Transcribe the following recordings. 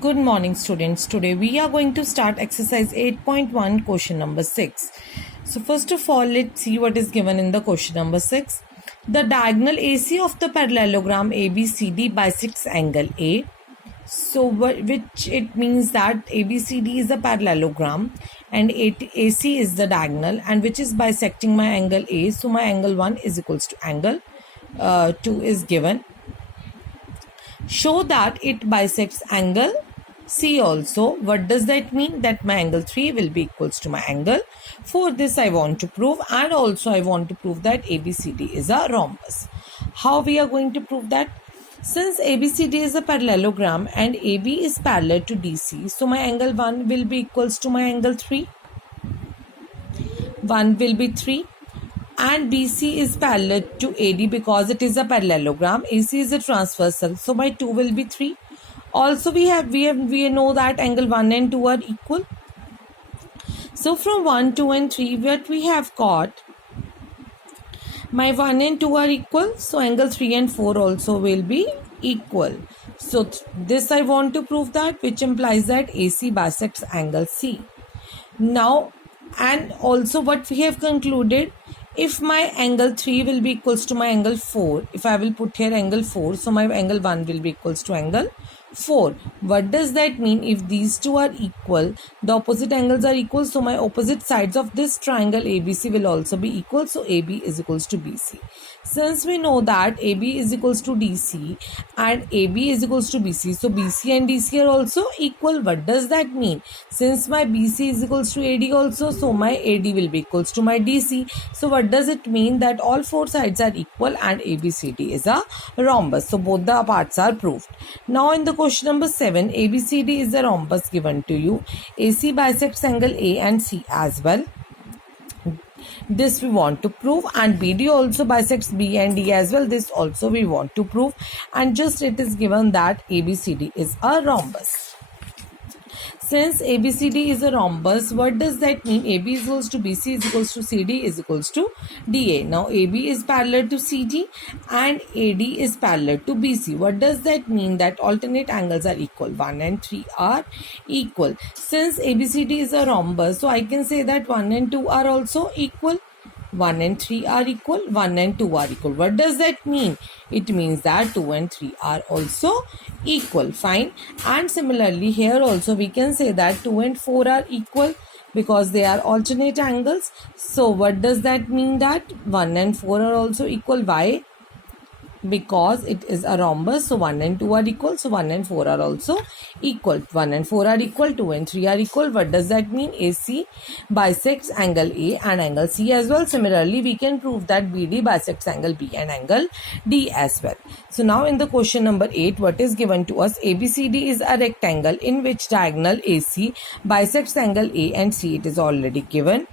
Good morning, students. Today we are going to start exercise 8.1, question number 6. So first of all, let's see what is given in the question number 6. The diagonal AC of the parallelogram ABCD bisects angle A. So which it means that ABCD is a parallelogram and AC is the diagonal, and which is bisecting my angle A. So my angle 1 is equals to angle 2 is given. Show that it bisects angle C also. What does that mean? That my angle 3 will be equals to my angle 4. This I want to prove, and also I want to prove that ABCD is a rhombus. How we are going to prove that? Since ABCD is a parallelogram and AB is parallel to DC, so my angle 1 will be equals to my angle 3. 1 will be 3. And BC is parallel to AD because it is a parallelogram. AC is a transversal, so my 2 will be 3. Also we know that angle 1 and 2 are equal. So from 1, 2 and 3, what we have got, my 1 and 2 are equal, so angle 3 and 4 also will be equal. So this I want to prove that, which implies that AC bisects angle C. Now, and also what we have concluded, if my angle 3 will be equals to my angle 4, if I will put here angle 4, so my angle 1 will be equals to angle 4. What does that mean? If these two are equal, the opposite angles are equal, so my opposite sides of this triangle ABC will also be equal, so AB is equals to BC. Since we know that AB is equals to DC and AB is equals to BC, so BC and DC are also equal. What does that mean? Since my BC is equals to AD also, so my AD will be equals to my DC. So what does it mean? That all four sides are equal and ABCD is a rhombus. So both the parts are proved. Now in the question number 7, ABCD is a rhombus given to you. AC bisects angle A and C as well. This we want to prove, and BD also bisects B and D as well. This also we want to prove, and just it is given that ABCD is a rhombus. Since ABCD is a rhombus, what does that mean? AB is equals to BC is equals to CD is equals to DA. Now AB is parallel to CD and AD is parallel to BC. What does that mean? That alternate angles are equal. 1 and 3 are equal. Since ABCD is a rhombus, so I can say that 1 and 2 are also equal. 1 and 3 are equal, 1 and 2 are equal. What does that mean? It means that 2 and 3 are also equal. Fine. And similarly here also we can say that 2 and 4 are equal because they are alternate angles. So what does that mean? That 1 and 4 are also equal. Why? Because it is a rhombus, so 1 and 2 are equal, so 1 and 4 are also equal. 1 and 4 are equal, 2 and 3 are equal. What does that mean? AC bisects angle A and angle C as well. Similarly, we can prove that BD bisects angle B and angle D as well. So now in the question number 8, what is given to us? ABCD is a rectangle in which diagonal AC bisects angle A and C. It is already given.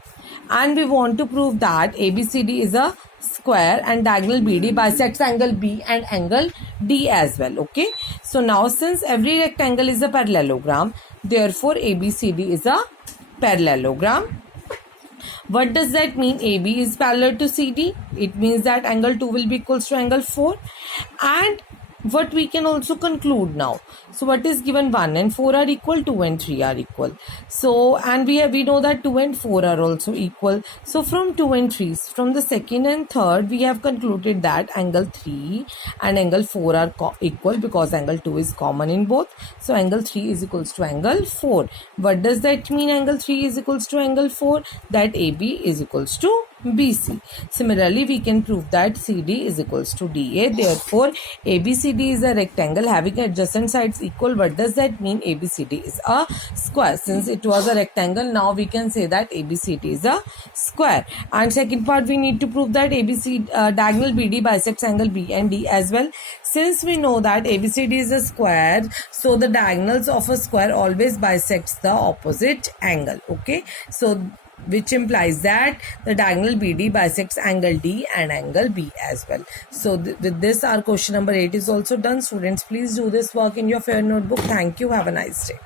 And we want to prove that ABCD is a square and diagonal BD bisects angle B and angle D as well. Okay. So now since every rectangle is a parallelogram, therefore ABCD is a parallelogram. What does that mean? AB is parallel to CD. It means that angle 2 will be equals to angle 4. And what we can also conclude now. So what is given? 1 and 4 are equal, 2 and 3 are equal. So and we know that 2 and 4 are also equal. So from 2 and 3, from the second and third, we have concluded that angle 3 and angle 4 are equal because angle 2 is common in both. So angle 3 is equals to angle 4. What does that mean? Angle 3 is equals to angle 4. That AB is equals to BC. Similarly, we can prove that CD is equals to DA. Therefore, ABCD is a rectangle having adjacent sides equal. What does that mean? ABCD is a square. Since it was a rectangle, now we can say that ABCD is a square. And second part, we need to prove that diagonal BD bisects angle B and D as well. Since we know that ABCD is a square, so the diagonals of a square always bisects the opposite angle. Okay. So which implies that the diagonal BD bisects angle D and angle B as well. So with this, our question number 8 is also done. Students, please do this work in your fair notebook. Thank you. Have a nice day.